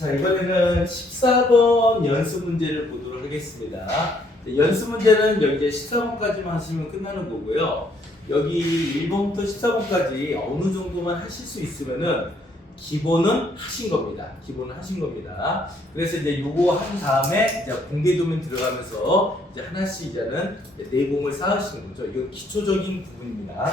자, 이번에는 14번 연습 문제를 보도록 하겠습니다. 연습 문제는 여기 이제 14번까지만 하시면 끝나는 거고요. 여기 1번부터 14번까지 어느 정도만 하실 수 있으면은 기본은 하신 겁니다. 기본은 하신 겁니다. 그래서 이제 요거 한 다음에 이제 공개 도면 들어가면서 이제 하나씩 이제는 내공을 쌓으시는 거죠. 이건 기초적인 부분입니다.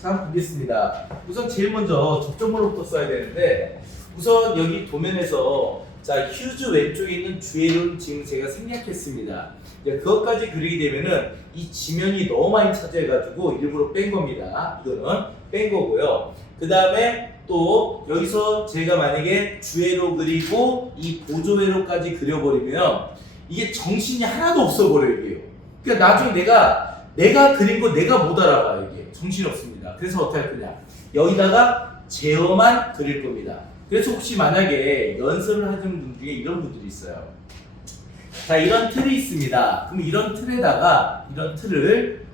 자, 한번 보겠습니다. 우선 제일 먼저 접점으로부터 써야 되는데, 우선 여기 도면에서 자 휴즈 왼쪽에 있는 주회로는 지금 제가 생략했습니다. 이제 그것까지 그리게 되면은 이 지면이 너무 많이 차지해가지고 일부러 뺀 겁니다. 이거는 뺀 거고요. 그 다음에 또 여기서 제가 만약에 주회로 그리고 이 보조회로까지 그려버리면 이게 정신이 하나도 없어버려요. 이게요. 그러니까 나중에 내가 그린 거 내가 못 알아봐요. 이게 정신이 없습니다. 그래서 어떻게 할 거냐? 여기다가 제어만 그릴 겁니다. 그래서 혹시 만약에 연습을 하는 분 중에 이런 분들이 있어요. 자, 이런 틀이 있습니다. 그럼 이런 틀에다가 이런 틀을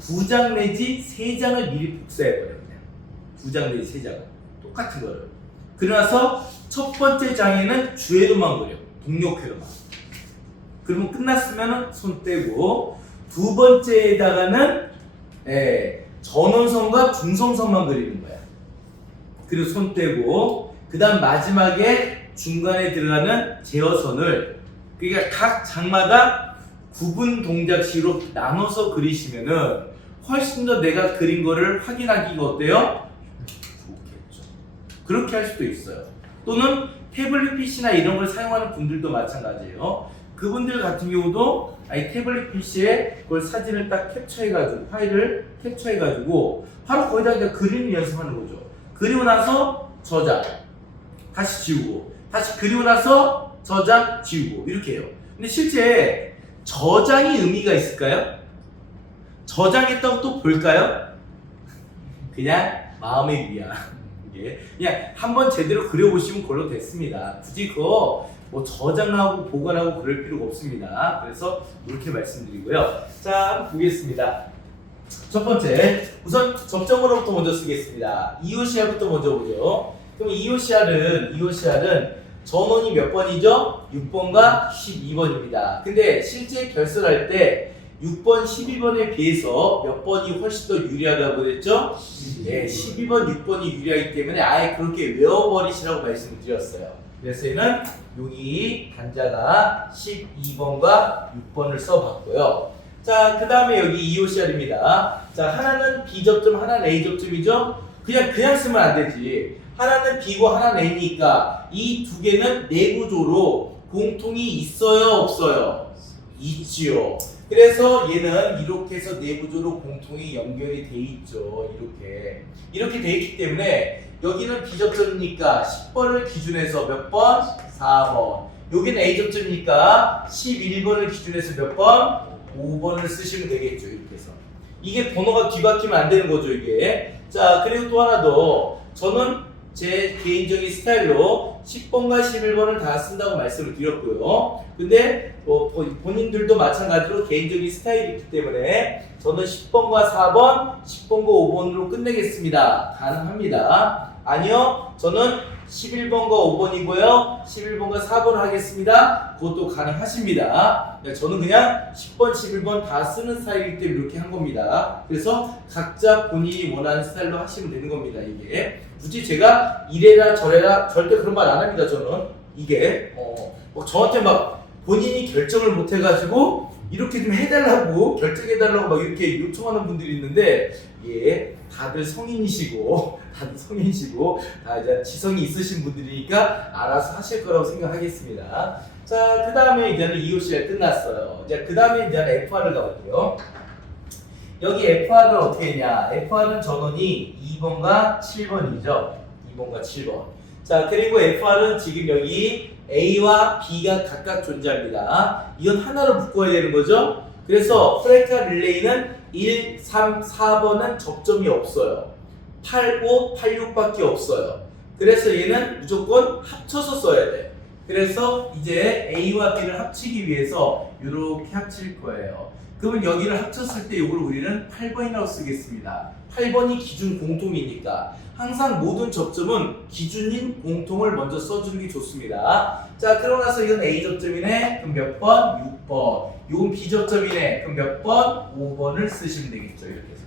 2장 내지 3장을 미리 복사해버려요. 그냥 2장 내지 3장을 똑같은 거를. 그러나서 첫 번째 장에는 주회로만 그려. 동력회로만. 그러면 끝났으면 손 떼고, 두 번째에다가는 전원선과 중성선만 그리는 거야. 그리고 손 떼고, 그 다음 마지막에 중간에 들어가는 제어선을, 그러니까 각 장마다 구분 동작식으로 나눠서 그리시면은 훨씬 더 내가 그린 거를 확인하기가 어때요? 좋겠죠. 그렇게 할 수도 있어요. 또는 태블릿 PC나 이런 걸 사용하는 분들도 마찬가지예요. 그분들 같은 경우도 태블릿 PC에 그걸 사진을 딱 캡처해가지고, 파일을 캡처해가지고 바로 거기다 이제 그리는 연습하는 거죠. 그리고 나서 저장, 다시 지우고, 다시 그리고 나서 저장, 지우고, 이렇게 해요. 근데 실제 저장이 의미가 있을까요? 저장했다고 또 볼까요? 그냥 마음의 위안. 그냥 한번 제대로 그려보시면 그걸로 됐습니다. 굳이 그거 뭐 저장하고 보관하고 그럴 필요가 없습니다. 그래서 이렇게 말씀드리고요. 자, 한번 보겠습니다. 첫 번째, 우선 접점으로부터 먼저 쓰겠습니다. EOCR부터 먼저 보죠. 그럼 EOCR은 전원이 몇 번이죠? 6번과 12번입니다. 근데 실제 결선할 때 6번, 12번에 비해서 몇 번이 훨씬 더 유리하다고 그랬죠? 네, 12번, 6번이 유리하기 때문에 아예 그렇게 외워버리시라고 말씀을 드렸어요. 그래서 얘는 여기 단자가 12번과 6번을 써봤고요. 자, 그 다음에 여기 EOCR입니다. 자, 하나는 B접점, 하나는 A접점이죠? 그냥 쓰면 안 되지. 하나는 B고 하나는 A니까 이 두 개는 내부조로 공통이 있어요, 없어요? 있지요. 그래서 얘는 이렇게 해서 내부조로 공통이 연결이 돼 있죠. 이렇게 돼 있기 때문에 여기는 B접점이니까 10번을 기준해서 몇 번? 4번. 여기는 A접점이니까 11번을 기준해서 몇 번? 5번을 쓰시면 되겠죠. 이렇게 해서. 이게 번호가 뒤바뀌면 안 되는 거죠, 이게. 자, 그리고 또 하나 더. 저는 제 개인적인 스타일로 10번과 11번을 다 쓴다고 말씀을 드렸고요. 근데 본인들도 마찬가지로 개인적인 스타일이 있기 때문에 저는 10번과 4번, 10번과 5번으로 끝내겠습니다. 가능합니다. 아니요, 저는 11번과 5번이고요. 11번과 4번을 하겠습니다. 그것도 가능하십니다. 저는 그냥 10번, 11번 다 쓰는 스타일이기 때문에 이렇게 한 겁니다. 그래서 각자 본인이 원하는 스타일로 하시면 되는 겁니다. 이게 굳이 제가 이래라 저래라 절대 그런 말 안 합니다. 저는 이게 저한테 막 본인이 결정을 못 해가지고 이렇게 좀 해달라고 결정해달라고 막 이렇게 요청하는 분들이 있는데, 예, 다들 성인이시고 다 이제 지성이 있으신 분들이니까 알아서 하실 거라고 생각하겠습니다. 자, 그 다음에 이제는 EOC가 끝났어요. 이제 그 다음에 이제 FR을 가볼게요. 여기 FR은 어떻게 했냐? FR은 전원이 2번과 7번이죠. 2번과 7번. 자, 그리고 FR은 지금 여기 A와 B가 각각 존재합니다. 이건 하나로 묶어야 되는 거죠. 그래서 프레카 릴레이는 1, 3, 4번은 접점이 없어요. 8, 5, 8, 6밖에 없어요. 그래서 얘는 무조건 합쳐서 써야 돼. 그래서 이제 A와 B를 합치기 위해서 이렇게 합칠 거예요. 그러면 여기를 합쳤을 때 이걸 우리는 8번이라고 쓰겠습니다. 8번이 기준 공통이니까 항상 모든 접점은 기준인 공통을 먼저 써주는 게 좋습니다. 자, 그러고 나서 이건 A 접점이네. 그럼 몇 번? 6번. 이건 B 접점이네. 그럼 몇 번? 5번을 쓰시면 되겠죠. 이렇게 해서.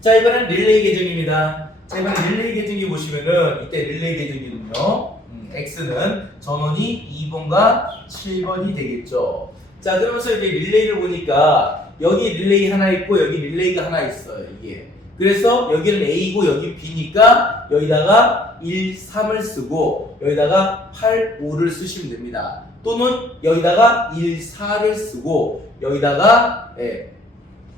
자, 이번엔 릴레이 계정입니다. 자, 이번에 릴레이 계정기 보시면은 이때 릴레이 계정기는요. X는 전원이 2번과 7번이 되겠죠. 자, 그러면서 이제 릴레이를 보니까 여기 릴레이 하나 있고 여기 릴레이가 하나 있어요. 이게. 그래서 여기는 A고 여기 B니까 여기다가 1, 3을 쓰고 여기다가 8, 5를 쓰시면 됩니다. 또는 여기다가 1, 4를 쓰고 여기다가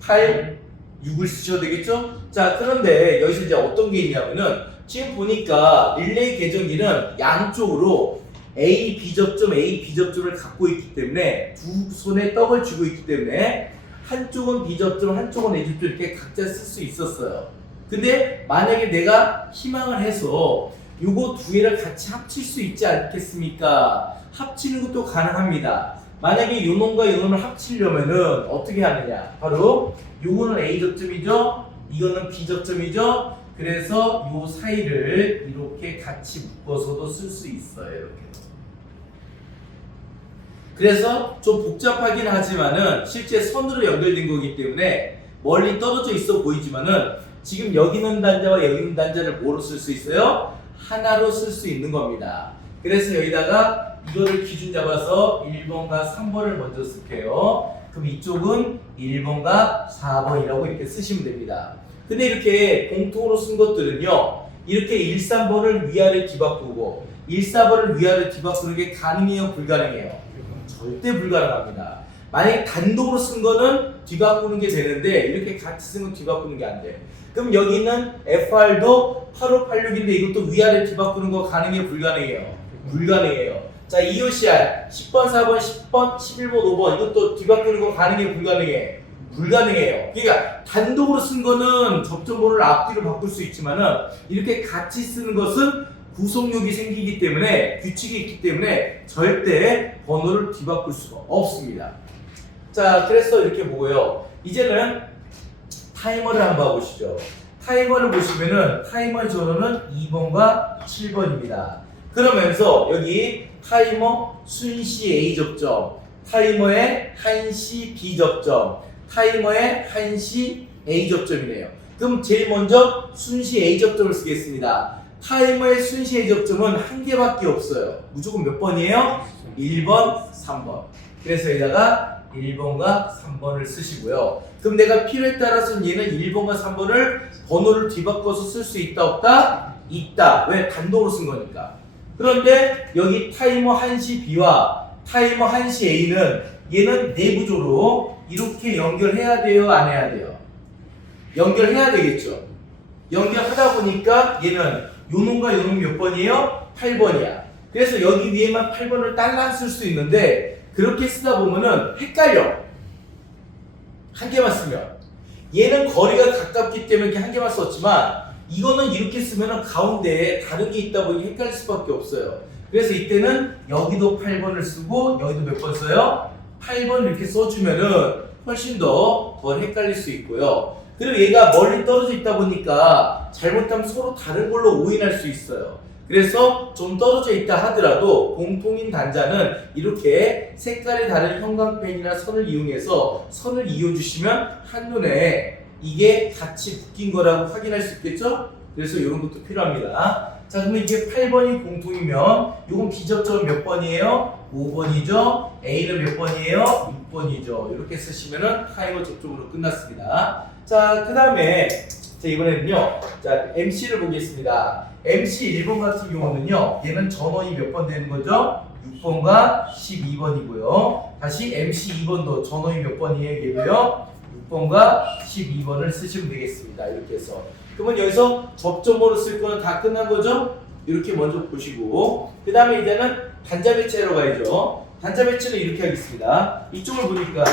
8, 6을 쓰셔도 되겠죠? 자, 그런데 여기서 이제 어떤 게 있냐면은 지금 보니까 릴레이 계정기는 양쪽으로 A, B 접점을 갖고 있기 때문에 두 손에 떡을 쥐고 있기 때문에 한쪽은 B 접점, 한쪽은 A 접점 이렇게 각자 쓸 수 있었어요. 근데 만약에 내가 희망을 해서 요거 두 개를 같이 합칠 수 있지 않겠습니까? 합치는 것도 가능합니다. 만약에 요 놈과 요 놈을 합치려면은 어떻게 하느냐? 바로 요거는 A 접점이죠? 이거는 B 접점이죠? 그래서 요 사이를 이렇게 같이 묶어서도 쓸 수 있어요. 이렇게. 그래서 좀 복잡하긴 하지만은 실제 선으로 연결된 거기 때문에 멀리 떨어져 있어 보이지만은 지금 여기 있는 단자와 여기 있는 단자를 뭐로 쓸 수 있어요? 하나로 쓸 수 있는 겁니다. 그래서 여기다가 이거를 기준 잡아서 1번과 3번을 먼저 쓸게요. 그럼 이쪽은 1번과 4번이라고 이렇게 쓰시면 됩니다. 근데 이렇게 공통으로 쓴 것들은요, 이렇게 1, 3번을 위아래 뒤바꾸고 1, 4번을 위아래 뒤바꾸는 게 가능해요? 불가능해요? 절대 불가능합니다. 만약에 단독으로 쓴 거는 뒤바꾸는 게 되는데 이렇게 같이 쓴 건 뒤바꾸는 게 안 돼. 그럼 여기 있는 FR도 8586인데 이것도 위아래 뒤바꾸는 거 가능해요? 불가능해요? 불가능해요. 자, EOCR 10번, 4번, 10번, 11번, 5번 이것도 뒤바꾸는 거 가능해? 불가능해? 불가능해요. 그러니까 단독으로 쓴 거는 접점번호를 앞뒤로 바꿀 수 있지만은 이렇게 같이 쓰는 것은 구속력이 생기기 때문에 규칙이 있기 때문에 절대 번호를 뒤바꿀 수가 없습니다. 자, 그래서 이렇게 보고요. 이제는 타이머를 한번 봐보시죠. 타이머를 보시면은 타이머의 전원은 2번과 7번입니다. 그러면서 여기 타이머 순시 A 접점, 타이머의 한시 B 접점, 타이머의 한시 A 접점이네요. 그럼 제일 먼저 순시 A 접점을 쓰겠습니다. 타이머의 순시 A 접점은 한 개밖에 없어요. 무조건 몇 번이에요? 1번, 3번. 그래서 여기다가 1번과 3번을 쓰시고요. 그럼 내가 필요에 따라서는 얘는 1번과 3번을 번호를 뒤바꿔서 쓸 수 있다 없다? 있다. 왜? 단독으로 쓴 거니까. 그런데 여기 타이머 한시 B와 타이머 한시 A는 얘는 내부조로 이렇게 연결해야 돼요? 안 해야 돼요? 연결해야 되겠죠. 연결하다 보니까 얘는 요놈과 요놈 몇 번이에요? 8번이야. 그래서 여기 위에만 8번을 딸랑 쓸 수 있는데 그렇게 쓰다 보면은 헷갈려. 한 개만 쓰면. 얘는 거리가 가깝기 때문에 이렇게 한 개만 썼지만 이거는 이렇게 쓰면은 가운데에 다른 게 있다 보니 헷갈릴 수밖에 없어요. 그래서 이때는 여기도 8번을 쓰고 여기도 몇 번 써요? 8번 이렇게 써주면은 훨씬 더 헷갈릴 수 있고요. 그리고 얘가 멀리 떨어져 있다 보니까 잘못하면 서로 다른 걸로 오인할 수 있어요. 그래서 좀 떨어져 있다 하더라도 공통인 단자는 이렇게 색깔이 다른 형광펜이나 선을 이용해서 선을 이어주시면 한눈에 이게 같이 묶인 거라고 확인할 수 있겠죠? 그래서 이런 것도 필요합니다. 자, 그러면 이게 8번이 공통이면 이건 B접점 몇 번이에요? 5번이죠. A는 몇 번이에요? 6번이죠. 이렇게 쓰시면은 타이머 접점으로 끝났습니다. 자, 그 다음에 이번에는요, 자, MC를 보겠습니다. MC 1번 같은 경우는요, 얘는 전원이 몇 번 되는 거죠? 6번과 12번이고요. 다시 MC 2번도 전원이 몇 번이에요? 얘도요? 6번과 12번을 쓰시면 되겠습니다. 이렇게 해서. 그러면 여기서 접점으로 쓸 거는 다 끝난 거죠? 이렇게 먼저 보시고, 그 다음에 이제는 단자 배치하러 가야죠. 단자 배치는 이렇게 하겠습니다. 이쪽을 보니까,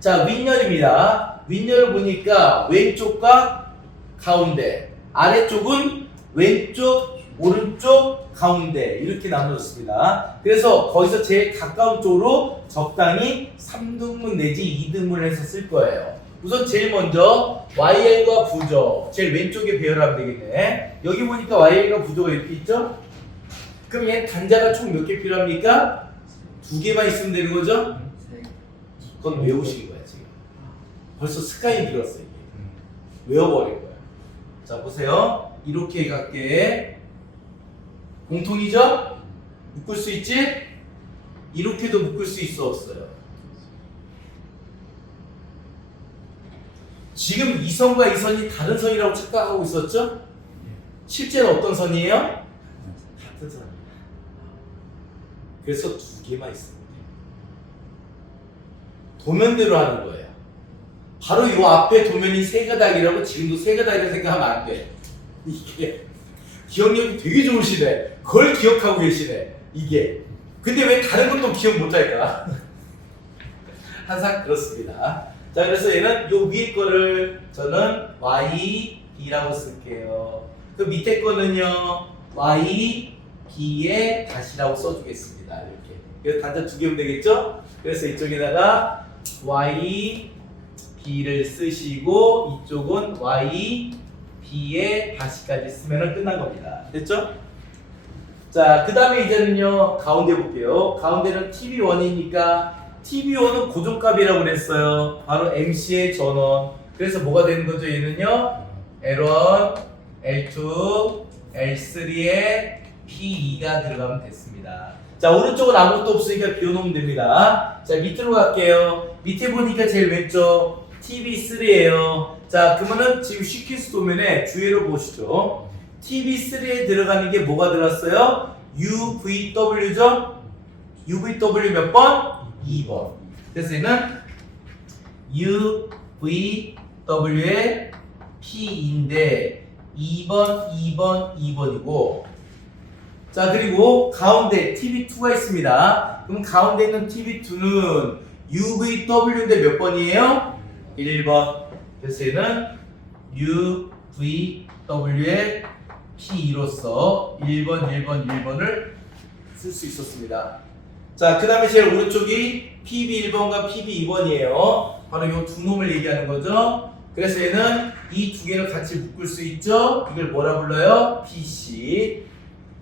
자, 윗열입니다. 윗열을 보니까 왼쪽과 가운데, 아래쪽은 왼쪽, 오른쪽, 가운데 이렇게 나눠졌습니다. 그래서 거기서 제일 가까운 쪽으로 적당히 3등분 내지 2등분을 해서 쓸 거예요. 우선 제일 먼저 YL과 부저 제일 왼쪽에 배열하면 되겠네. 여기 보니까 YL과 부저가 이렇게 있죠? 그럼 얘 단자가 총 몇 개 필요합니까? 2개만 있으면 되는 거죠? 그건 외우시는 거야 지금. 벌써 습관이 들었어 이게. 외워버릴 거야. 자 보세요. 이렇게 갈게. 공통이죠? 묶을 수 있지? 이렇게도 묶을 수 있어 없어요? 지금 이 선과 이 선이 다른 선이라고 착각하고 있었죠? 실제는 어떤 선이에요? 같은 선이에요. 그래서 2개만 있습니다. 도면대로 하는 거예요. 바로 이 앞에 도면이 세 가닥이라고 지금도 세 가닥이라고 생각하면 안 돼. 이게 기억력이 되게 좋으시네. 그걸 기억하고 계시네. 이게. 근데 왜 다른 것도 기억 못할까? 항상 그렇습니다. 자, 그래서 얘는 요 위에 거를 저는 y, b라고 쓸게요. 그 밑에 거는요 y, b에 다시라고 써주겠습니다. 이렇게. 그래서 단자 2개면 되겠죠? 그래서 이쪽에다가 y, b를 쓰시고 이쪽은 y, b에 다시까지 쓰면 끝난 겁니다. 됐죠? 자, 그 다음에 이제는요 가운데 볼게요. 가운데는 TV1이니까 TV1은 고정값이라고 그랬어요. 바로 MC의 전원. 그래서 뭐가 되는 거죠? 얘는요 L1, L2, L3에 P2가 들어가면 됐습니다. 자, 오른쪽은 아무것도 없으니까 비워놓으면 됩니다. 자, 밑으로 갈게요. 밑에 보니까 제일 왼쪽 TV3예요. 자, 그러면은 지금 시퀴스 도면에 주의를 보시죠. TV3에 들어가는 게 뭐가 들어갔어요? UVW죠? UVW 몇 번? 2번. 그래서 얘는 UVW의 P인데 2번, 2번, 2번이고 자, 그리고 가운데 TV2가 있습니다. 그럼 가운데 있는 TV2는 UVW인데 몇 번이에요? 1번. 그래서 얘는 UVW의 P2로서 1번, 1번, 1번을 쓸 수 있었습니다. 자, 그 다음에 제일 오른쪽이 PB1번과 PB2번이에요. 바로 이 두 놈을 얘기하는 거죠. 그래서 얘는 이 두 개를 같이 묶을 수 있죠. 이걸 뭐라 불러요? PC.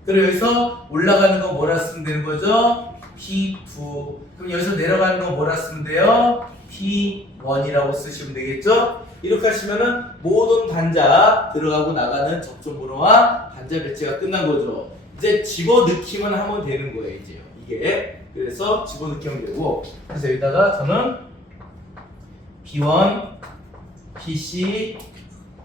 그리고 여기서 올라가는 거 뭐라 쓰면 되는 거죠? P2. 그럼 여기서 내려가는 거 뭐라 쓰면 돼요? P1이라고 쓰시면 되겠죠? 이렇게 하시면은 모든 단자 들어가고 나가는 접점 번호와 단자 배치가 끝난 거죠. 이제 집어넣기만 하면 되는 거예요, 이제요. 이게. 그래서 집어넣기만 되고. 그래서 여기다가 저는 P1, PC,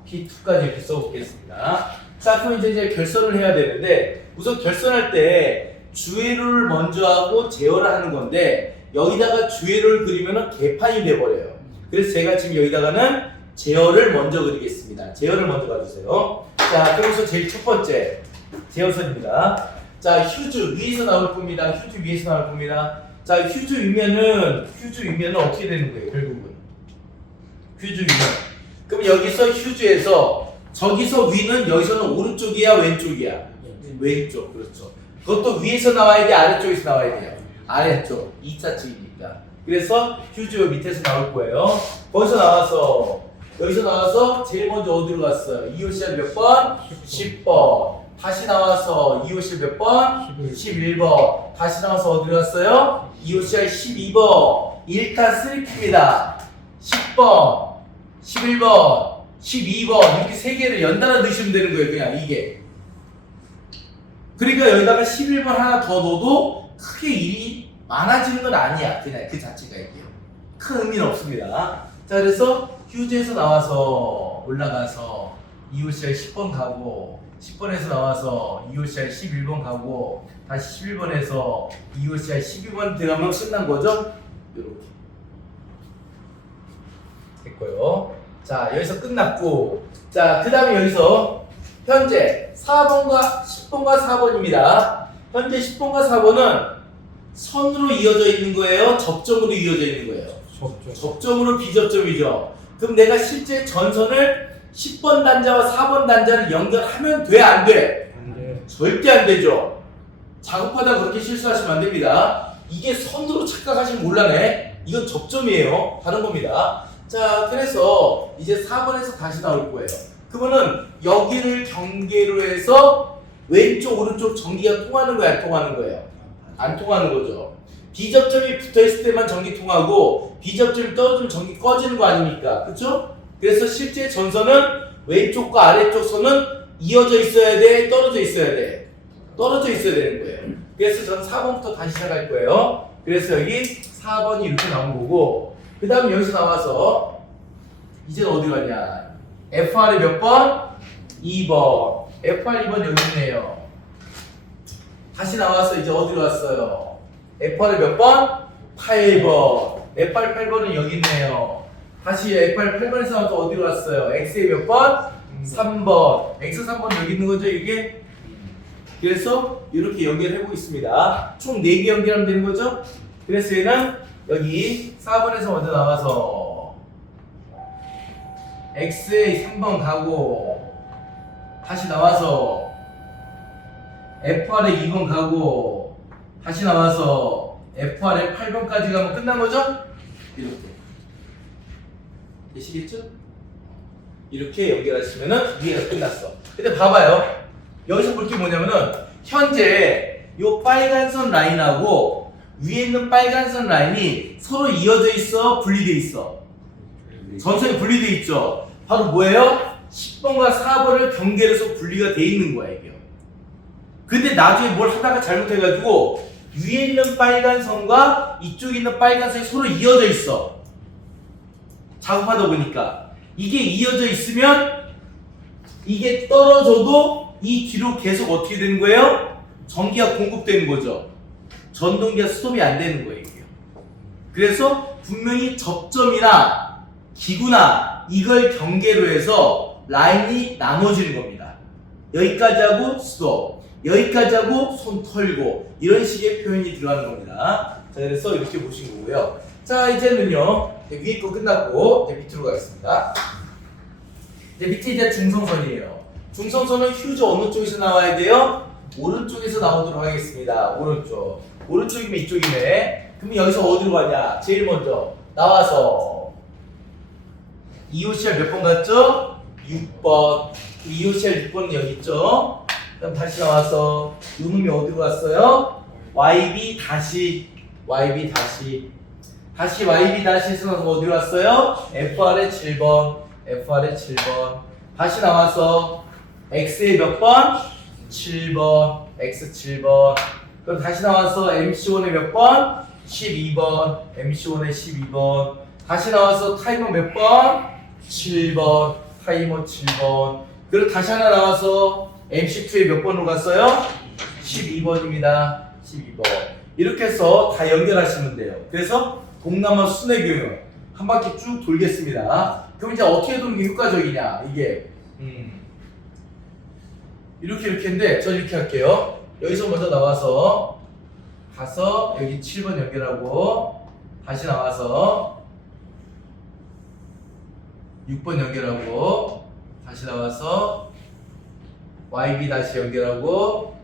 P2까지 이렇게 써보겠습니다. 자, 그럼 이제 결선을 해야 되는데, 우선 결선할 때 주회로를 먼저 하고 제어를 하는 건데, 여기다가 주회로를 그리면은 개판이 돼버려요. 그래서 제가 지금 여기다가는 제어를 먼저 그리겠습니다. 제어를 먼저 가주세요. 자, 그래서 제일 첫 번째 제어선입니다. 자, 휴즈 위에서 나올 겁니다. 휴즈 위에서 나올 겁니다. 자, 휴즈 위면은 어떻게 되는 거예요, 결국은? 휴즈 위면. 그럼 여기서 휴즈에서 저기서 위는 여기서는 오른쪽이야, 왼쪽이야? 왼쪽, 그렇죠. 그것도 위에서 나와야 돼, 아래쪽에서 나와야 돼요? 아래쪽, 2차 측이니까. 그래서 휴즈 밑에서 나올 거예요. 여기서 나와서 제일 먼저 어디로 갔어요? 2호실 몇 번? 10번. 다시 나와서 2호실 몇 번? 11번. 다시 나와서 어디로 갔어요? 2호실 12번. 1타 3P입니다. 10번, 11번, 12번 이렇게 세 개를 연달아 넣으시면 되는 거예요. 그냥 이게. 그러니까 여기다가 11번 하나 더 넣어도 크게 일이 많아지는 건 아니야. 그냥 그 자체가 이게요. 큰 의미는 없습니다. 자, 그래서 휴즈에서 나와서 올라가서 2호실 10번 가고 10번에서 나와서 2호실 11번 가고 다시 11번에서 2호실 12번 들어가면 끝난 거죠? 이렇게 됐고요. 자, 여기서 끝났고, 자, 그 다음에 여기서 현재 4번과 10번과 4번입니다. 현재 10번과 4번은 선으로 이어져 있는 거예요? 접점으로 이어져 있는 거예요? 접점으로 비접점이죠. 그럼 내가 실제 전선을 10번 단자와 4번 단자를 연결하면 돼, 안 돼? 안 돼. 절대 안 되죠. 작업하다 그렇게 실수하시면 안 됩니다. 이게 선으로 착각하시면 곤란해. 이건 접점이에요. 다른 겁니다. 자, 그래서 이제 4번에서 다시 나올 거예요. 그러면은 여기를 경계로 해서 왼쪽 오른쪽 전기가 통하는 거야, 안 통하는 거예요? 안 통하는 거죠. B접점이 붙어있을 때만 전기 통하고 B접점이 떨어지면 전기 꺼지는 거 아닙니까? 그쵸? 그래서 실제 전선은 왼쪽과 아래쪽 선은 이어져 있어야 돼? 떨어져 있어야 돼? 떨어져 있어야 되는 거예요. 그래서 전 4번부터 다시 시작할 거예요. 그래서 여기 4번이 이렇게 나온 거고, 그 다음 여기서 나와서 이제 어디 가냐? FR이 몇 번? 2번. FR 2번 여기 있네요. 다시 나와서 이제 어디로 왔어요? FR이 몇 번? 8번. FR 8번은 여기 있네요. 다시 FR 8번에서 나와서 어디로 왔어요? X의 몇 번? 3번. X 3번 여기 있는 거죠, 이게? 그래서 이렇게 연결해보고 있습니다. 총 4개 연결하면 되는 거죠? 그래서 얘는 여기 4번에서 먼저 나와서 X에 3번 가고, 다시 나와서 FR에 2번 가고, 다시 나와서 FR에 8번까지 가면 끝난 거죠? 이렇게. 되시겠죠? 이렇게 연결하시면은 이해가 끝났어. 근데 봐봐요. 여기서 볼 게 뭐냐면은 현재 요 빨간선 라인하고 위에 있는 빨간선 라인이 서로 이어져 있어, 분리돼 있어? 전선이 분리돼 있죠. 바로 뭐예요? 10번과 4번을 경계해서 분리가 돼 있는 거야, 이게. 근데 나중에 뭘 하다가 잘못해가지고 위에 있는 빨간선과 이쪽에 있는 빨간선이 서로 이어져 있어. 작업하다 보니까 이게 이어져 있으면 이게 떨어져도 이 뒤로 계속 어떻게 되는 거예요? 전기가 공급되는 거죠. 전동기가 스톱이 안 되는 거예요, 이게. 그래서 분명히 접점이나 기구나 이걸 경계로 해서 라인이 나눠지는 겁니다. 여기까지 하고 스톱, 여기까지 하고 손 털고, 이런 식의 표현이 들어가는 겁니다. 자, 그래서 이렇게 보신 거고요. 자, 이제는요, 위에 거 끝났고 밑으로 가겠습니다. 이제 밑에 이제 중성선이에요. 중성선은 휴즈 어느 쪽에서 나와야 돼요? 오른쪽에서 나오도록 하겠습니다. 오른쪽. 오른쪽이면 이쪽이네. 그럼 여기서 어디로 가냐? 제일 먼저 나와서 EOCR 몇 번 갔죠? 6번. EOCR 6번은 여기 있죠? 그럼 다시 나와서 요놈이 어디로 갔어요? YB 다시 YB 다시 YB 다시 해서 어디로 왔어요? FR에 7번 FR에 7번. 다시 나와서 X에 몇 번? 7번 X 7번. 그럼 다시 나와서 MC1에 몇 번? 12번 MC1에 12번. 다시 나와서 타이머 몇 번? 7번 타이머 7번. 그리고 다시 하나 나와서 MC2에 몇 번으로 갔어요? 12번입니다 12번. 이렇게 해서 다 연결하시면 돼요. 그래서 동남아 순회교역 한 바퀴 쭉 돌겠습니다. 그럼 이제 어떻게 도는 게 효과적이냐, 이게 이렇게 했는데 저 이렇게 할게요. 여기서 먼저 나와서 가서 여기 7번 연결하고, 다시 나와서 6번 연결하고, 다시 나와서 YB 다시 연결하고,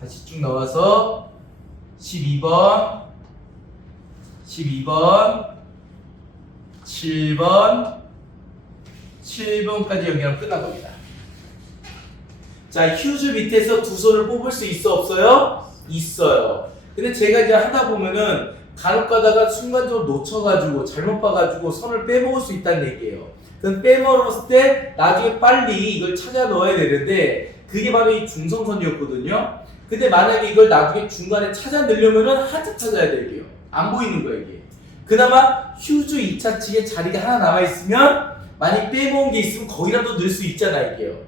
다시 쭉 나와서 12번 7번까지 연결하면 끝난 겁니다. 자, 휴즈 밑에서 두 손을 뽑을 수 있어, 없어요? 있어요. 근데 제가 이제 하다 보면은 간혹 가다가 순간적으로 놓쳐가지고 잘못 봐가지고 선을 빼먹을 수 있다는 얘기예요. 그럼 빼먹었을 때 나중에 빨리 이걸 찾아 넣어야 되는데 그게 바로 이 중성선이었거든요. 근데 만약에 이걸 나중에 중간에 찾아 넣으려면은 한참 찾아야 돼요. 안 보이는 거예요, 이게. 그나마 휴즈 2차 측에 자리가 하나 남아있으면 많이 빼먹은 게 있으면 거기라도 넣을 수 있잖아요, 이게요.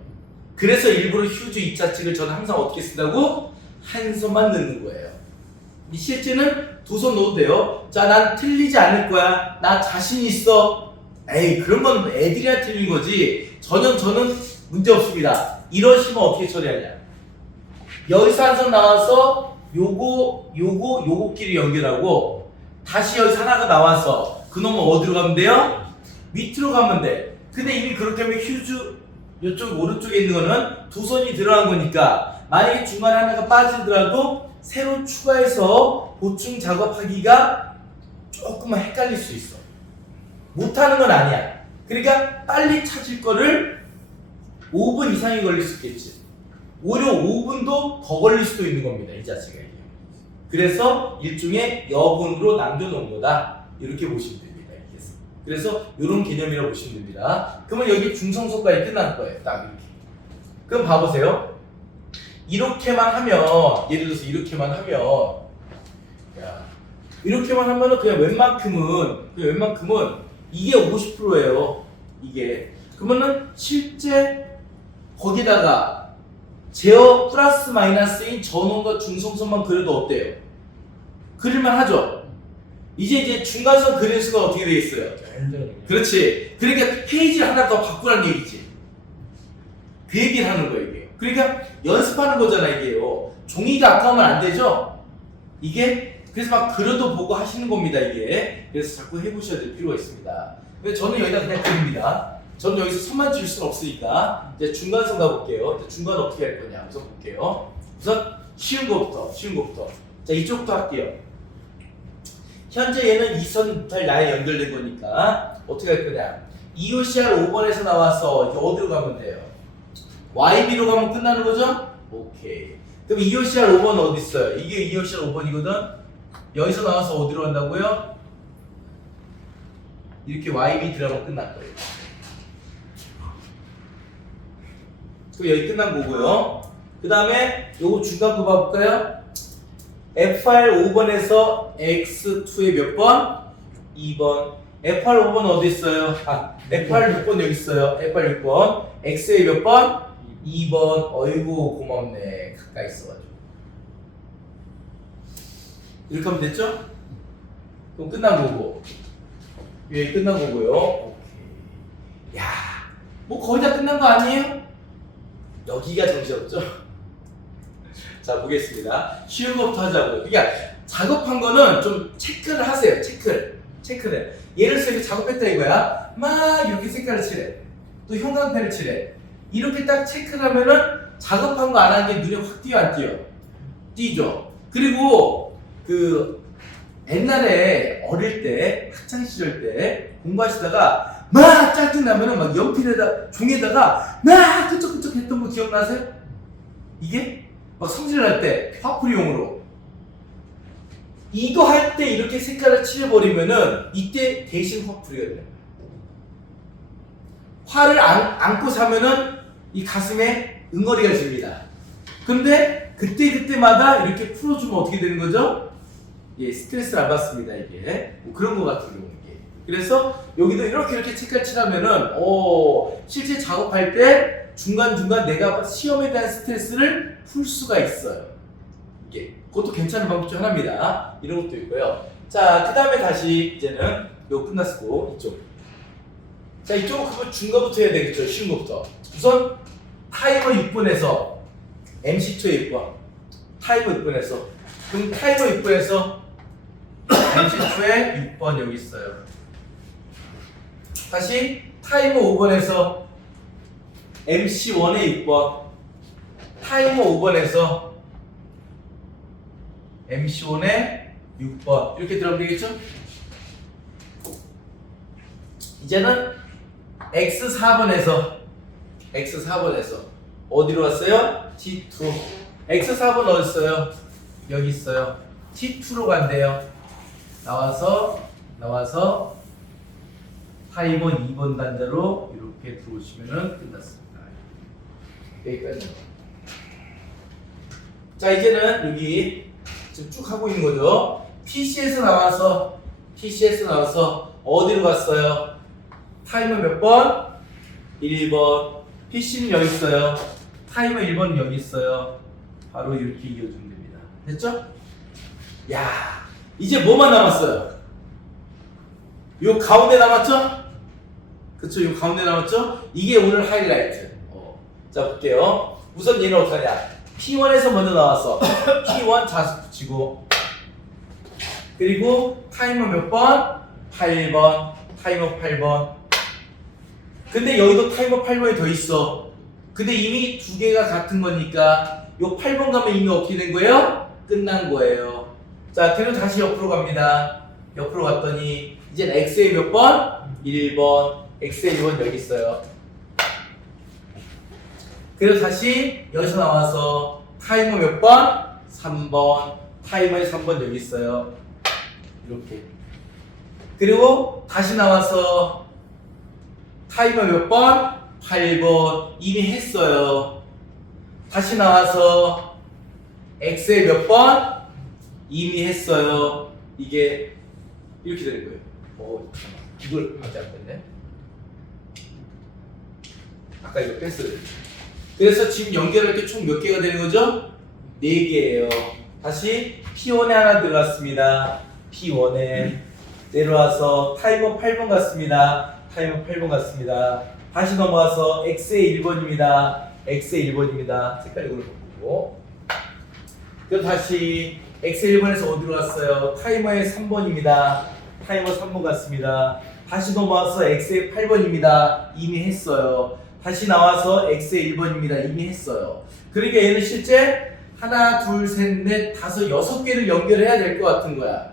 그래서 일부러 휴즈 2차 측을 저는 항상 어떻게 쓴다고? 한 손만 넣는 거예요. 실제는 두 손 넣어도 돼요. 자, 난 틀리지 않을 거야. 나 자신 있어. 에이, 그런 건 애들이나 틀린 거지. 저는 문제 없습니다. 이러시면 어떻게 처리하냐? 여기서 한 손 나와서 요거끼리 연결하고, 다시 여기서 하나가 나와서 그놈은 어디로 가면 돼요? 밑으로 가면 돼. 근데 이미 그렇게 하면 휴즈 이쪽 오른쪽에 있는 거는 두 손이 들어간 거니까 만약에 중간에 하나가 빠지더라도 새로 추가해서 보충 작업하기가 조금만 헷갈릴 수 있어. 못하는 건 아니야. 그러니까 빨리 찾을 거를 5분 이상이 걸릴 수 있겠지. 오히려 5분도 더 걸릴 수도 있는 겁니다. 이 자체가. 그래서 일종의 여분으로 남겨놓은 거다. 이렇게 보시면 됩니다. 그래서 이런 개념이라고 보시면 됩니다. 그러면 여기 중성소까지 끝난 거예요. 딱 이렇게. 그럼 봐보세요. 이렇게만 하면, 예를 들어서 이렇게만 하면, 야, 이렇게만 하면은 그냥 웬만큼은 이게 50%예요. 이게. 그러면은 실제 거기다가 제어 플러스 마이너스인 전원과 중성선만 그려도 어때요? 그릴만 하죠? 이제 중간선 그리는 순간 어떻게 되겠어요? 그렇지. 그러니까 페이지를 하나 더 바꾸라는 얘기지. 그 얘기를 하는 거예요, 이게. 그러니까 연습하는 거잖아, 이게요. 종이가 아까우면 안 되죠? 이게, 그래서 막 그려도 보고 하시는 겁니다, 이게. 그래서 자꾸 해보셔야 될 필요가 있습니다. 근데 저는 여기다 그냥 그립니다. 저는 여기서 선만 지을 수는 없으니까 이제 중간선 가볼게요. 중간 어떻게 할 거냐 우선 볼게요. 우선 쉬운 거부터. 자, 이쪽부터 할게요. 현재 얘는 2선 라인에 연결된 거니까 어떻게 할 거냐. EOCR 5번에서 나와서 이제 어디로 가면 돼요? YB로 가면 끝나는 거죠? 오케이. 그럼 EOCR 5번 어디 있어요? 이게 EOCR 5번이거든. 여기서 나와서 어디로 간다고요? 이렇게 YB 들어가면 끝날 거예요. 그 여기 끝난 거고요. 그 다음에 요거 중간 거 봐볼까요? FR 5번에서 X2의 몇 번? 2번. FR 5번 어디 있어요? FR 6번 여기 있어요. FR 6번. X의 몇 번? 2번. 어이구 고맙네. 가까이 있어가지고. 이렇게 하면 됐죠? 그럼 끝난 거고. 여기 끝난 거고요. 오케이. 야, 뭐 거의 다 끝난 거 아니에요? 여기가 정신없죠? 자, 보겠습니다. 쉬운 것부터 하자고요. 그러니까 작업한 거는 좀 체크를 하세요. 체크를. 예를 들어서 이렇게 작업했다 이거야. 막 이렇게 색깔을 칠해. 또 형광펜을 칠해. 이렇게 딱 체크를 하면은 작업한 거 안 한 게 눈에 확 띄어 안 띄어? 띄죠. 그리고 그 옛날에 어릴 때 학창 시절 때 공부하시다가 막 짜증나면은 막 연필에다 종이에다가 막 끄적끄적 했던 거 기억나세요? 이게 막 성질날 때 화풀이용으로 이거 할 때 이렇게 색깔을 칠해버리면은 이때 대신 화풀이가 돼요. 화를 안고 사면은 이 가슴에 응어리가 집니다. 근데 그때마다 이렇게 풀어주면 어떻게 되는 거죠? 예, 스트레스를 안 받습니다. 이게 뭐 그런 거 같은 경우. 그래서 여기도 이렇게 색깔 칠하면은 실제 작업할 때 중간중간 내가 시험에 대한 스트레스를 풀 수가 있어요. 이게 그것도 괜찮은 방법 중 하나입니다. 이런 것도 있고요. 자, 그 다음에 다시 이제는 이거 끝났고 이쪽. 자, 이쪽은 그거 중간부터 해야 되겠죠. 쉬운 것부터. 우선 타이머 6분에서 MC2의 6번. 타이머 6분에서. 그럼 타이머 6분에서 MC2의 6번 여기 있어요. 다시 타이머 5번에서 MC1의 6번, 타이머 5번에서 MC1의 6번 이렇게 들어가면 되겠죠? 이제는 X4번에서 어디로 왔어요? T2. X4번 어디 있어요? 여기 있어요. T2로 간대요. 나와서 타이머 2번 단자로 이렇게 들어오시면 끝났습니다. 여기까지. 자, 이제는 여기 지금 쭉 하고 있는 거죠. PC에서 나와서 어디로 갔어요? 타이머 몇 번? 1번. PC는 여기 있어요. 타이머 1번 여기 있어요. 바로 이렇게 이어주면 됩니다. 됐죠? 야, 이제 뭐만 남았어요? 요 가운데 남았죠? 그쵸, 요 가운데 남았죠? 이게 오늘 하이라이트. 자, 볼게요. 우선 얘는 어떡하냐? P1에서 먼저 나왔어. P1 자수 붙이고, 그리고 타이머 몇 번? 8번. 타이머 8번. 근데 여기도 타이머 8번이 더 있어. 근데 이미 두 개가 같은 거니까 요 8번 가면 이미 어떻게 된 거예요? 끝난 거예요. 자, 그리고 다시 옆으로 갑니다. 옆으로 갔더니 이제 x의 몇 번? 1번. x의 1번 여기 있어요. 그리고 다시 여기서 나와서 타이머 몇 번? 3번. 타이머의 3번 여기 있어요. 이렇게. 그리고 다시 나와서 타이머 몇 번? 8번. 이미 했어요. 다시 나와서 x의 몇 번? 이미 했어요. 이게 이렇게 되는 거예요. 이걸 하지 않겠네. 아까 이거 뺐어요. 그래서 지금 연결할 때 총 몇 개가 되는 거죠? 4개예요. 다시 P1에 하나 들어갔습니다. P1에 내려와서 타이머 8번 같습니다. 타이머 8번 같습니다. 다시 넘어와서 X의 1번입니다. X의 1번입니다. 색깔 이걸로 바꾸고. 그럼 다시 X의 1번에서 어디로 왔어요? 타이머의 3번입니다. 타이머 3번 같습니다. 다시 넘어와서 X의 8번입니다. 이미 했어요. 다시 나와서 X의 1번입니다. 이미 했어요. 그러니까 얘는 실제 하나, 둘, 셋, 넷, 다섯, 6개를 연결해야 될 것 같은 거야.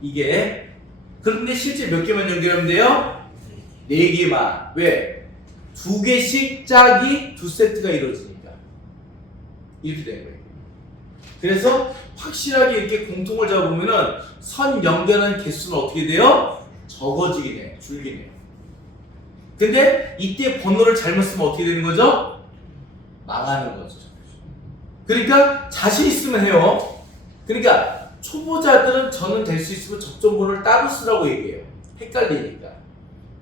이게. 그런데 실제 몇 개만 연결하면 돼요? 4개만. 왜? 2개씩 짝이 2세트가 이루어지니까. 이렇게 되는 거예요. 그래서 확실하게 이렇게 공통을 잡으면은 선 연결하는 개수는 어떻게 돼요? 적어지긴 해요. 줄긴 해요. 근데 이때 번호를 잘못 쓰면 어떻게 되는 거죠? 망하는 거죠. 그러니까 자신 있으면 해요. 그러니까 초보자들은 저는 될 수 있으면 적정 번호를 따로 쓰라고 얘기해요. 헷갈리니까.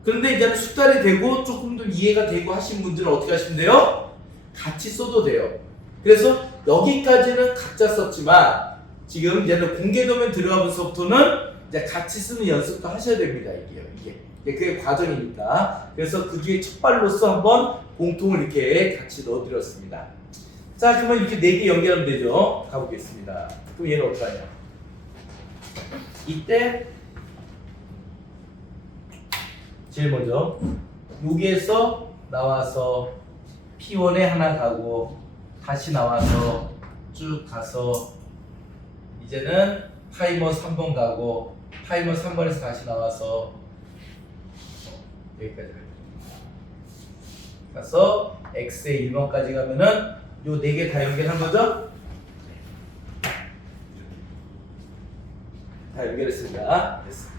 그런데 이제는 숙달이 되고 조금 더 이해가 되고 하신 분들은 어떻게 하시면 돼요? 같이 써도 돼요. 그래서 여기까지는 각자 썼지만 지금 이제는 공개 도면 들어가면서부터는 이제 같이 쓰는 연습도 하셔야 됩니다. 이게 그게 과정이니까. 그래서 그 뒤에 첫 발로서 한번 공통을 이렇게 같이 넣어드렸습니다. 자, 그러면 이렇게 4개 연결하면 되죠. 가보겠습니다. 그럼 얘는 어떡하냐? 이때 제일 먼저 여기에서 나와서 P1에 하나 가고 다시 나와서 쭉 가서 이제는 타이머 3번 가고 타이머 3번에서 다시 나와서 여기까지 가서 X의 1번까지 가면은 요 4개 다 연결한 거죠? 다 연결했습니다. 됐습니다.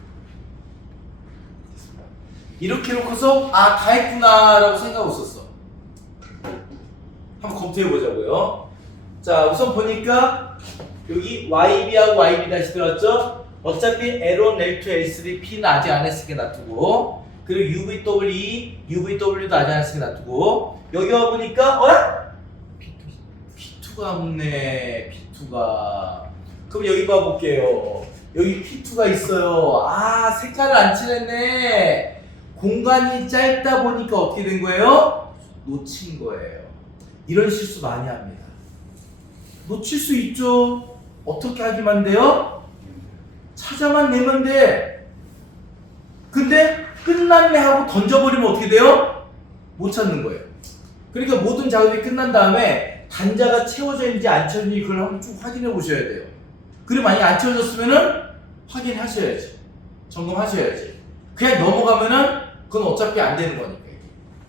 이렇게 놓고서 다 했구나 라고 생각 없었어. 한번 검토해 보자고요. 자, 우선 보니까 여기 YB하고 YB 다시 들어왔죠? 어차피 L1, L2, L3, P는 아직 안 했으니까 놔두고, 그리고 UVW, UVW도 아직 안 했으니까 놔두고, 여기 와보니까 P2가 없네. P2가. 그럼 여기 봐볼게요. 여기 P2가 있어요. 색깔을 안 칠했네. 공간이 짧다 보니까 어떻게 된 거예요? 놓친 거예요. 이런 실수 많이 합니다. 놓칠 수 있죠. 어떻게 하기만 돼요? 찾아만 내면 돼. 근데 끝났네 하고 던져버리면 어떻게 돼요? 못 찾는 거예요. 그러니까 모든 작업이 끝난 다음에 단자가 채워져 있는지 안 채워졌는지 그걸 한번 쭉 확인해 보셔야 돼요. 그리고 만약에 안 채워졌으면은 확인하셔야지. 점검하셔야지. 그냥 넘어가면은 그건 어차피 안 되는 거니까.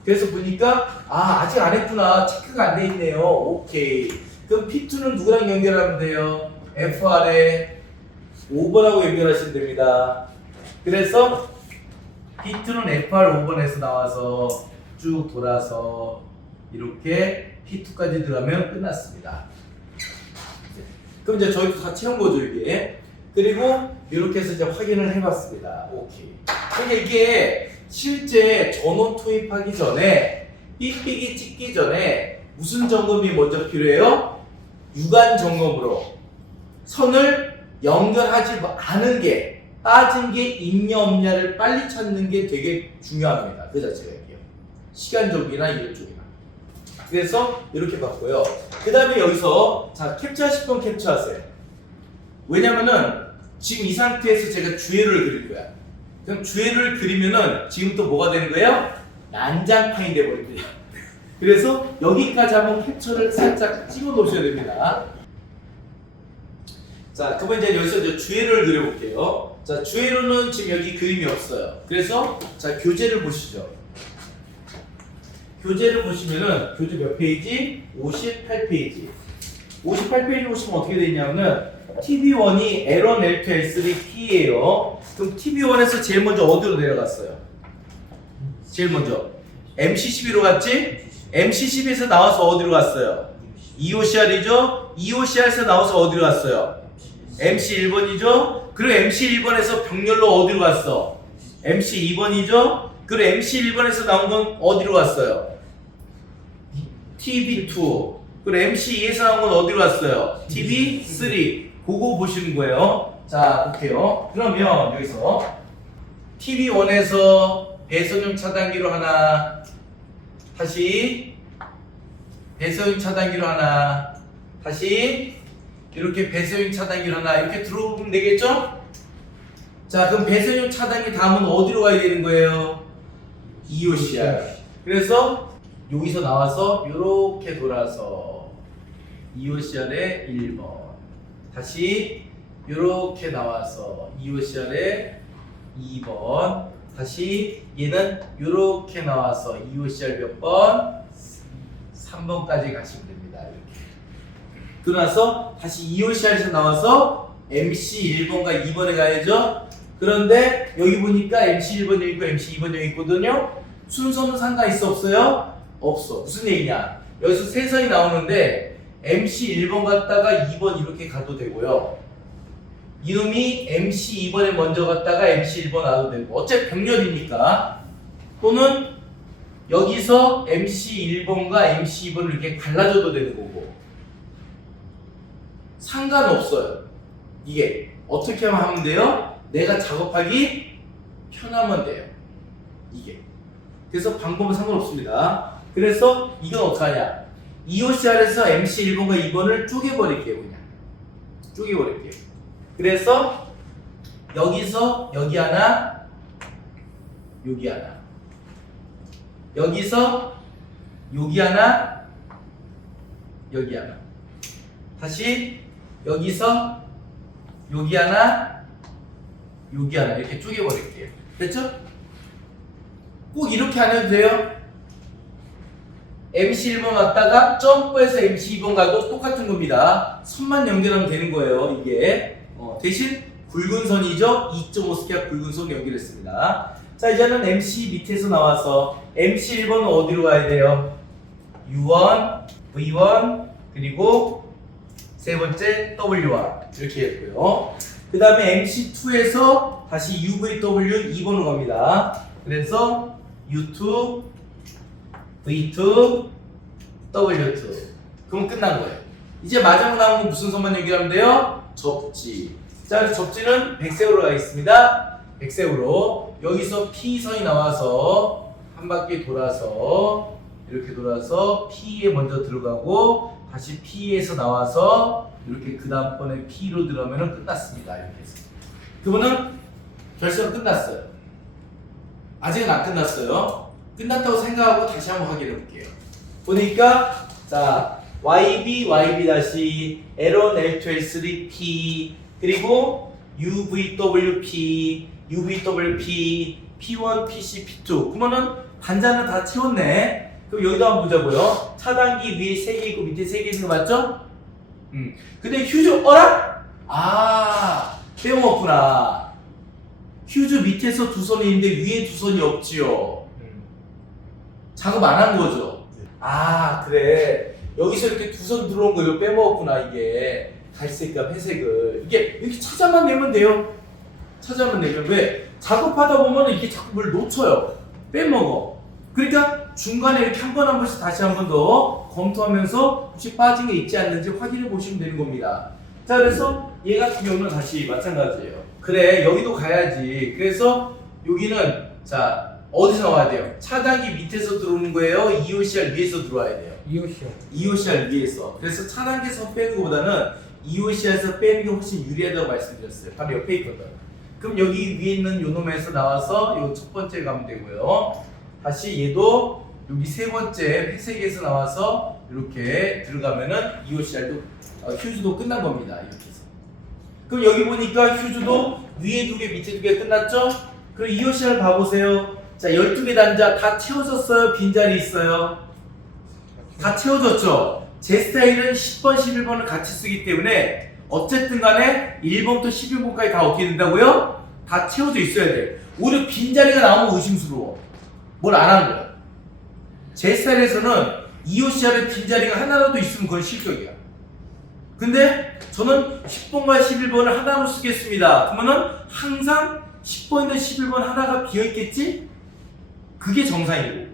그래서 보니까 아직 안 했구나. 체크가 안 돼 있네요. 오케이. 그럼 P2는 누구랑 연결하면 돼요? FR에 5번하고 연결하시면 됩니다. 그래서 P2는 FR 5번에서 나와서 쭉 돌아서 이렇게 P2까지 들어가면 끝났습니다. 그럼 이제 저희도 다 채운 거죠, 이게. 그리고 이렇게 해서 이제 확인을 해봤습니다. 오케이. 그러니까 이게 실제 전원 투입하기 전에 삑삑이 찍기 전에 무슨 점검이 먼저 필요해요? 유관 점검으로 선을 연결하지 않은 게 빠진 게 있냐 없냐를 빨리 찾는 게 되게 중요합니다. 그 자체가 이게요. 시간적이나 이런 쪽이나. 그래서 이렇게 봤고요. 그 다음에 여기서 자 캡처하실 건 캡처하세요. 왜냐면은 지금 이 상태에서 제가 주회를 그릴 거야. 그럼 주회를 그리면은 지금부터 뭐가 되는 거예요? 난장판이 돼버립니다. 그래서 여기까지 한번 캡처를 살짝 찍어 놓으셔야 됩니다. 자, 그러면 이제 여기서 이제 주회로를 그려볼게요. 자, 주회로는 지금 여기 그림이 없어요. 그래서 자, 교재를 보시죠. 교재를 보시면은 교재 몇 페이지? 58페이지. 58페이지 보시면 어떻게 되어 있냐면은 TB1이 L1, L2, L3, P예요. 그럼 TB1에서 제일 먼저 어디로 내려갔어요? 제일 먼저 MC12로 갔지? MC12에서 나와서 어디로 갔어요? EOCR이죠? EOCR에서 나와서 어디로 갔어요? MC1번이죠? 그리고 MC1번에서 병렬로 어디로 갔어? MC2번이죠? 그리고 MC1번에서 나온 건 어디로 갔어요? TB2. 그리고 MC2에서 나온 건 어디로 갔어요? TB3. 그거 보시는 거예요. 자, 볼게요. 그러면 여기서 TB1에서 배선용 차단기로 하나, 다시 배선용 차단기로 하나, 다시 이렇게 배선용 차단기로 하나 이렇게 들어오면 되겠죠? 자, 그럼 배선용 차단기 다음은 어디로 가야 되는 거예요? EOCR. 그래서 여기서 나와서 이렇게 돌아서 EOCR의 1번, 다시 이렇게 나와서 EOCR의 2번, 다시 얘는 이렇게 나와서 EOCR 몇 번? 3번까지 가시면 됩니다. 이렇게. 그러나서 다시 EOCR에서 나와서 MC 1번과 2번에 가야죠. 그런데 여기 보니까 MC 1번 여기 있고 MC 2번 여기 있거든요. 순서는 상관 있어 없어요? 없어. 무슨 얘기냐? 여기서 세 선이 나오는데 MC 1번 갔다가 2번 이렇게 가도 되고요. 이놈이 MC 2번에 먼저 갔다가 MC 1번 와도 되고, 어차피 병렬이니까. 또는 여기서 MC 1번과 MC 2번을 이렇게 갈라줘도 되는 거고, 상관없어요. 이게 어떻게 하면 돼요? 내가 작업하기 편하면 돼요. 이게. 그래서 방법은 상관없습니다. 그래서 이건 어떡하냐? EOCR에서 MC 1번과 2번을 쪼개버릴게요. 그냥 쪼개버릴게요. 그래서 여기서 여기 하나, 여기 하나, 여기서 여기 하나, 여기 하나, 다시 여기서 여기 하나, 여기 하나 이렇게 쪼개버릴게요. 됐죠? 꼭 이렇게 안 해도 돼요. MC 1번 왔다가 점프해서 MC 2번 가도 똑같은 겁니다. 선만 연결하면 되는 거예요. 이게 대신 굵은 선이죠. 2.5스퀘어 굵은 선 연결했습니다. 자, 이제는 MC 밑에서 나와서 MC 1번은 어디로 가야 돼요? U1, V1, 그리고 세 번째 W1 이렇게 했고요. 그 다음에 MC2에서 다시 UVW 2번으로 갑니다. 그래서 U2, V2, W2. 그럼 끝난 거예요. 이제 마지막 남은 건 무슨 선만 연결하면 돼요? 접지. 자, 그래서 접지는 백세우로 가겠습니다. 백세우로 여기서 P선이 나와서 한 바퀴 돌아서 이렇게 돌아서 P에 먼저 들어가고 다시 P에서 나와서 이렇게 그 다음번에 P로 들어가면 끝났습니다. 이렇게 해서 그러면은 결선은 끝났어요. 아직은 안 끝났어요. 끝났다고 생각하고 다시 한번 확인해 볼게요. 보니까 자 YB, YB 다시 L1, L2, L3, P 그리고 UVWP, UVWP, P1, PC, P2 그러면은 단자는 다 채웠네. 그럼 여기도 한번 보자고요. 차단기 위에 3개 있고 밑에 3개 있는 거 맞죠? 근데 휴즈 어라? 아 빼먹었구나. 휴즈 밑에서 두 선이 있는데 위에 두 선이 없지요. 작업 안 한 거죠. 아 그래 여기서 이렇게 두 선 들어온 거 이거 빼먹었구나. 이게 갈색과 회색을 이게 이렇게 찾아만 내면 돼요. 찾아만 내면 왜 작업하다 보면 이렇게 자꾸 뭘 놓쳐요. 빼먹어. 그러니까 중간에 이렇게 한 번 한 번씩 다시 한 번 더 검토하면서 혹시 빠진 게 있지 않는지 확인해 보시면 되는 겁니다. 자 그래서 얘 같은 경우는 다시 마찬가지예요. 그래 여기도 가야지. 그래서 여기는 자 어디서 나와야 돼요? 차단기 밑에서 들어오는 거예요? EOCR 위에서 들어와야 돼요? EOCR 위에서. 그래서 차단기에서 빼는 것보다는 EOCR에서 빼는 게 훨씬 유리하다고 말씀드렸어요. 바로 옆에 있거든. 그럼 여기 위에 있는 요 놈에서 나와서 요 첫 번째 가면 되고요. 다시 얘도 여기 세 번째 회색에서 나와서 이렇게 들어가면은 EOCR도 휴즈도 끝난 겁니다. 이렇게 해서. 그럼 여기 보니까 휴즈도 위에 두 개, 밑에 두 개 끝났죠? 그럼 EOCR 봐보세요. 자, 12개 단자 다 채워졌어요? 빈자리 있어요? 다 채워졌죠? 제 스타일은 10번, 11번을 같이 쓰기 때문에 어쨌든 간에 1번부터 11번까지 다 어떻게 된다고요? 다 채워져 있어야 돼. 오히려 빈자리가 나오면 의심스러워. 뭘 안 한 거야. 제 스타일에서는 EOCR에 빈자리가 하나라도 있으면 그건 실격이야. 근데 저는 10번과 11번을 하나로 쓰겠습니다. 그러면은 항상 10번이나 11번 하나가 비어있겠지? 그게 정상이고.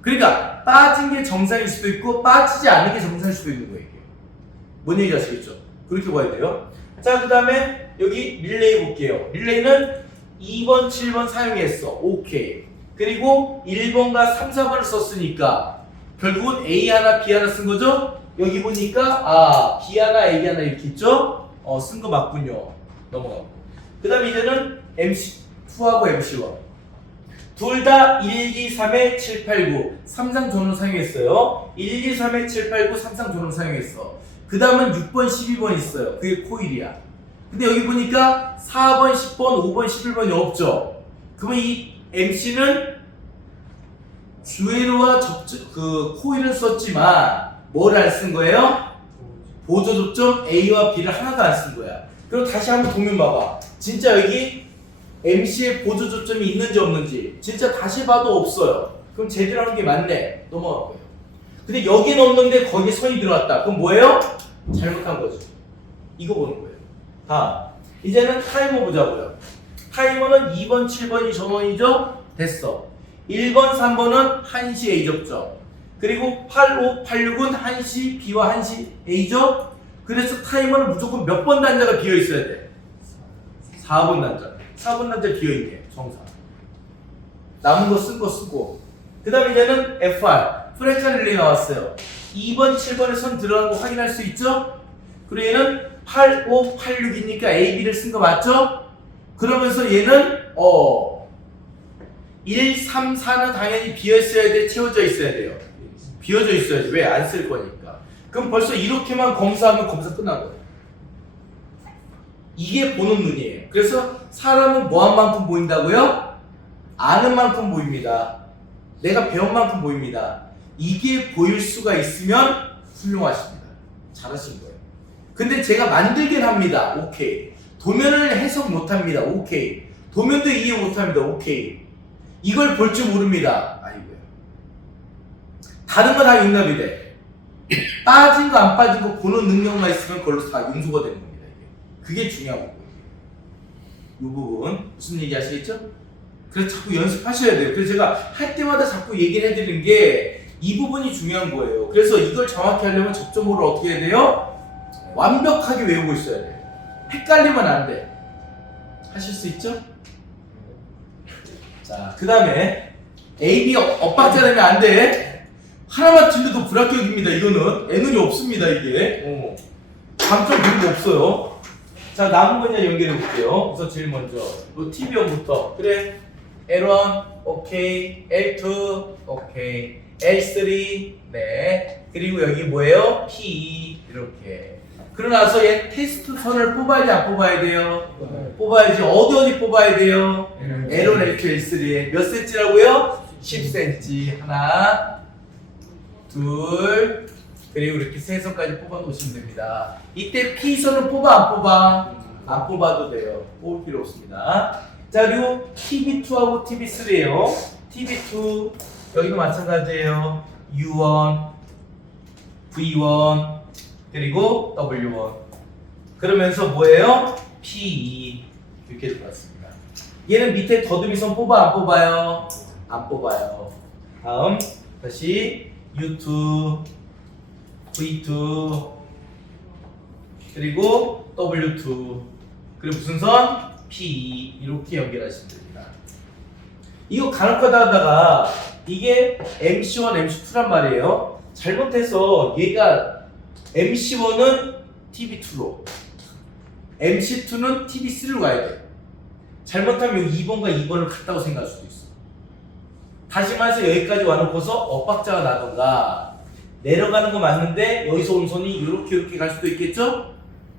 그러니까 빠진 게 정상일 수도 있고 빠지지 않은 게 정상일 수도 있는 거예요. 뭔 얘기 아시겠죠? 그렇게 봐야 돼요. 자, 그 다음에 여기 릴레이 볼게요. 릴레이는 2번, 7번 사용했어. 오케이. 그리고 1번과 3, 4번을 썼으니까 결국은 A 하나, B 하나 쓴 거죠? 여기 보니까 B 하나, A 하나 이렇게 있죠? 쓴 거 맞군요. 넘어가고. 그 다음에 이제는 MC2하고 MC1 둘 다 1, 2, 3에 7, 8, 9 삼상 전원 사용했어요. 1, 2, 3에 7, 8, 9 삼상 전원 사용했어. 그 다음은 6번, 12번 있어요. 그게 코일이야. 근데 여기 보니까 4번, 10번, 5번, 11번이 없죠? 그러면 이 MC는 주회로와 코일을 썼지만 뭘 안 쓴 거예요? 보조접점 A와 B를 하나도 안 쓴 거야. 그럼 다시 한번 도면 봐봐. 진짜 여기 MC에 보조접점이 있는지 없는지 진짜 다시 봐도 없어요. 그럼 제대로 하는 게 맞네. 넘어갈 거예요. 근데 여기는 없는데 거기에 선이 들어왔다. 그럼 뭐예요? 잘못한 거죠. 이거 보는 거예요. 다음 이제는 타이머 보자고요. 타이머는 2번, 7번이 전원이죠? 됐어. 1번, 3번은 1시 A 접점. 그리고 8, 5, 8, 6은 1시 B와 1시 A죠? 그래서 타이머는 무조건 몇 번 단자가 비어 있어야 돼? 4번 단자. 4번 단자 비어 있게 정상. 남은 거 쓴 거 쓰고. 그 다음에 이제는 FR 프레카 릴레이 나왔어요. 2번, 7번에 선 들어간 거 확인할 수 있죠? 그리고 얘는 8, 5, 8, 6이니까 A, B를 쓴 거 맞죠? 그러면서 얘는 1, 3, 4는 당연히 비어 있어야 돼? 채워져 있어야 돼요? 비어져 있어야지. 왜? 안 쓸 거니까. 그럼 벌써 이렇게만 검사하면 검사 끝난 거예요. 이게 보는 눈이에요. 그래서 사람은 뭐 한 만큼 보인다고요? 아는 만큼 보입니다. 내가 배운 만큼 보입니다. 이게 보일 수가 있으면 훌륭하십니다. 잘하신 거예요. 근데 제가 만들긴 합니다. 오케이. 도면을 해석 못합니다. 오케이. 도면도 이해 못합니다. 오케이. 이걸 볼 줄 모릅니다. 아이고야. 다른 거 다 용납이 돼. 빠진 거 안 빠진 거 보는 능력만 있으면 그걸로 다 용서가 되는 겁니다. 그게 중요한 거고요. 이 부분 무슨 얘기 아시겠죠? 그래서 자꾸 연습하셔야 돼요. 그래서 제가 할 때마다 자꾸 얘기를 해드리는 게 이 부분이 중요한 거예요. 그래서 이걸 정확히 하려면 접점으로 어떻게 해야 돼요? 완벽하게 외우고 있어야 돼요. 헷갈리면 안 돼. 하실 수 있죠? 자, 그 다음에 AB 엇박자 내면 안 돼. 하나만 틀려도 불합격입니다. 이거는 N은이 없습니다. 이게 감점 그런 거 없어요. 자, 남은 거냐 연결해 볼게요. 우선 제일 먼저 TV1부터 그래. L1 오케이, L2 오케이, L3 네. 그리고 여기 뭐예요? P 이렇게. 그러고 나서 얘 테스트 선을 뽑아야지 안 뽑아야 돼요? 뽑아야지. 어디 뽑아야 돼요? L1, L2, L3에 몇 cm라고요? 10cm. 하나, 둘, 그리고 이렇게 세 선까지 뽑아 놓으시면 됩니다. 이때 P선을 뽑아 안 뽑아? 안 뽑아도 돼요. 뽑을 필요 없습니다. 자, 그리고 TV2하고 TV3예요. TV2 여기도 마찬가지예요. U1, V1 그리고 W1 그러면서 뭐예요? P2 이렇게 들어갔습니다. 얘는 밑에 더듬이선 뽑아 안 뽑아요? 안 뽑아요. 다음 다시 U2 V2 그리고 W2 그리고 무슨 선? P2 이렇게 연결하시면 됩니다. 이거 간혹가다 하다가 이게 MC1, MC2란 말이에요. 잘못해서 얘가 MC1은 TV2로 MC2는 TV3로 가야 돼. 잘못하면 2번과 2번을 같다고 생각할 수도 있어. 다시 말해서 여기까지 와놓고서 엇박자가 나던가 내려가는 거 맞는데 여기서 온 손이 이렇게 갈 수도 있겠죠?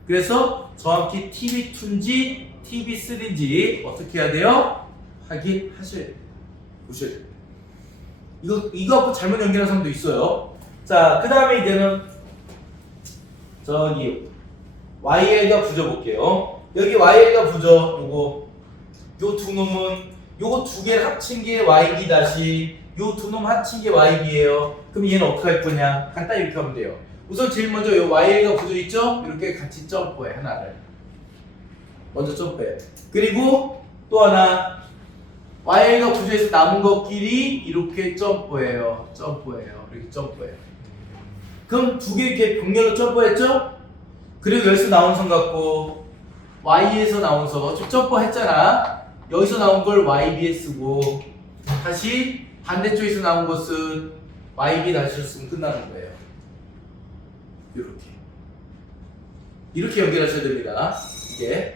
그래서 정확히 TB2인지 TB3인지 어떻게 해야 돼요? 확인하셔야 돼요. 보셔야 돼요. 이거 갖고 잘못 연결한 사람도 있어요. 자, 그 다음에 이제는 저기 YL과 부저 볼게요. 여기 YL과 부저 요 두 놈은 요거 두 개를 합친 게 YB 다시 요 두 놈 합친 게 YB예요. 그럼 얘는 어떻게 할 거냐? 간단히 이렇게 하면 돼요. 우선 제일 먼저 요 YL과 부저 있죠? 이렇게 같이 점프해 하나를. 먼저 점프해. 그리고 또 하나 YL과 부저에서 남은 것끼리 이렇게 점프해요. 이렇게 점프해요. 그럼 두 개 이렇게 병렬로 점프했죠? 그리고 여기서 나온 선 갖고 Y에서 나온 선 좀 점프했잖아. 여기서 나온 걸 YB에 쓰고 다시 반대쪽에서 나온 것은 YB 다시 쓰면 끝나는 거예요. 이렇게 연결하셔야 됩니다. 이게.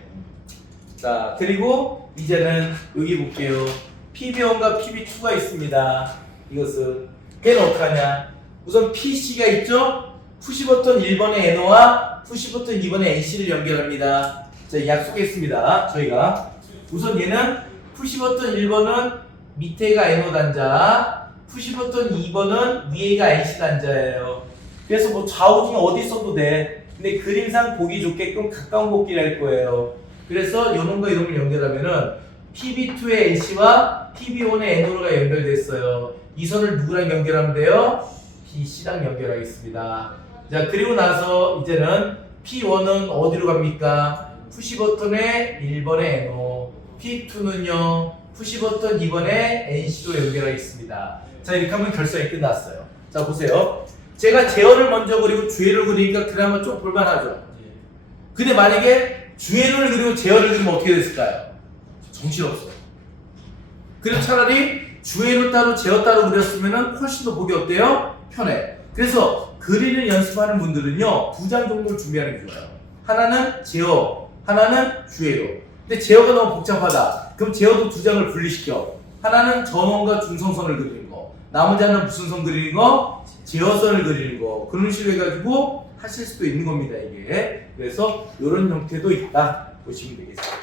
자, 그리고 이제는 여기 볼게요. PB1과 PB2가 있습니다. 이것은 걔는 어떻게 하냐? 우선 PC가 있죠? 푸시버튼 1번의 NO와 푸시버튼 2번의 NC를 연결합니다. 자, 약속했습니다. 저희가 우선 얘는 푸시버튼 1번은 밑에가 NO 단자, 푸시버튼 2번은 위에가 NC 단자예요. 그래서 뭐 좌우 중에 어디 써도 돼. 근데 그림상 보기 좋게끔 가까운 곳끼리 할 거예요. 그래서 요놈과 이놈을 연결하면은 PB2의 NC와 PB1의 NO가 연결됐어요. 이 선을 누구랑 연결하면 돼요? PC랑 연결하겠습니다. 자, 그리고 나서 이제는 P1은 어디로 갑니까? 푸시버튼의 1번의 NO, P2는요 푸시버튼 2번의 NC로 연결하겠습니다. 자, 이렇게 하면 결성이 끝났어요. 자, 보세요. 제가 제어를 먼저 그리고 주회를 그리니까 그나마 좀 볼만하죠. 근데 만약에 주회를 그리고 제어를 그리면 어떻게 됐을까요? 정신없어요. 그래서 차라리 주회를 따로 제어 따로 그렸으면 훨씬 더 보기 어때요? 편해. 그래서 그리는 연습하는 분들은요 두 장 정도를 준비하는 게 좋아요. 하나는 제어, 하나는 주회로. 근데 제어가 너무 복잡하다. 그럼 제어도 두 장을 분리시켜. 하나는 전원과 중성선을 그리는 거, 나머지 하나는 무슨 선 그리는 거? 제어선을 그리는 거. 그런 식으로 해가지고 하실 수도 있는 겁니다, 이게. 그래서 이런 형태도 있다 보시면 되겠습니다.